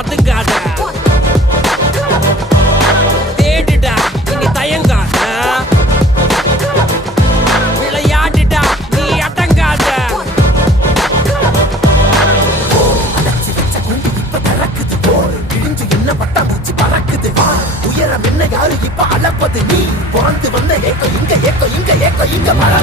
பதுங்காத, தேடுடா இனி தயங்காத, விளையாடுடா நீ அடங்காத. என்ன பட்டாம்பூச்சி பறக்குது, உயரம் என்ன யாரு இப்ப அளப்பது, நீ பிறந்து வந்த ஏக்கம் இங்க ஏக்கம் இங்க ஏக்கம் இங்க மழை